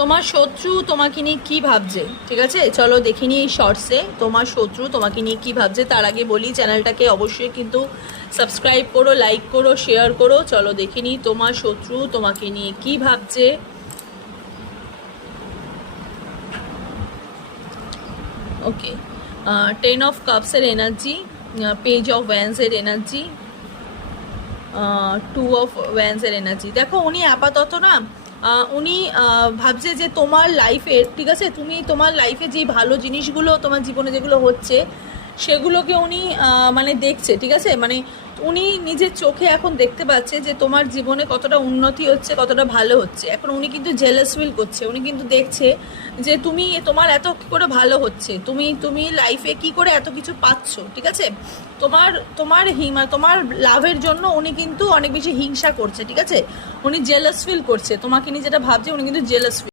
তোমার শত্রু তোমাকে নিয়ে কি ভাবছে, ঠিক আছে? চলো দেখে নিই এই শর্টসে তোমার শত্রু তোমাকে নিয়ে কি ভাবছে। তার আগে বলি চ্যানেলটাকে অবশ্যই কিন্তু সাবস্ক্রাইব করো, লাইক করো, শেয়ার করো। চলো দেখে নিই তোমার শত্রু তোমাকে নিয়ে কি ভাবছে। ওকে, 10 of Cups-এর এনার্জি, পেজ অফ ওয়ান্স-এর এনার্জি, 2 of Wands-এর এনার্জি। দেখো উনি আপাতত না উনি ভাবছে যে তোমার লাইফের, ঠিক আছে, তুমি তোমার লাইফে যে ভালো জিনিসগুলো তোমার জীবনে যেগুলো হচ্ছে সেগুলোকে উনি মানে দেখছে, ঠিক আছে? মানে উনি নিজের চোখে এখন দেখতে পাচ্ছে যে তোমার জীবনে কতটা উন্নতি হচ্ছে, কতটা ভালো হচ্ছে। এখন উনি কিন্তু জেলাস ফিল করছে, উনি কিন্তু দেখছে যে তুমি তোমার এত কী করে ভালো হচ্ছে, তুমি তুমি লাইফে কি করে এত কিছু পাচ্ছ, ঠিক আছে? তোমার তোমার তোমার লাভের জন্য উনি কিন্তু অনেক বেশি হিংসা করছে, ঠিক আছে? উনি জেলাস ফিল করছে তোমাকে নিয়ে, যেটা ভাবছে উনি কিন্তু জেলাস ফিল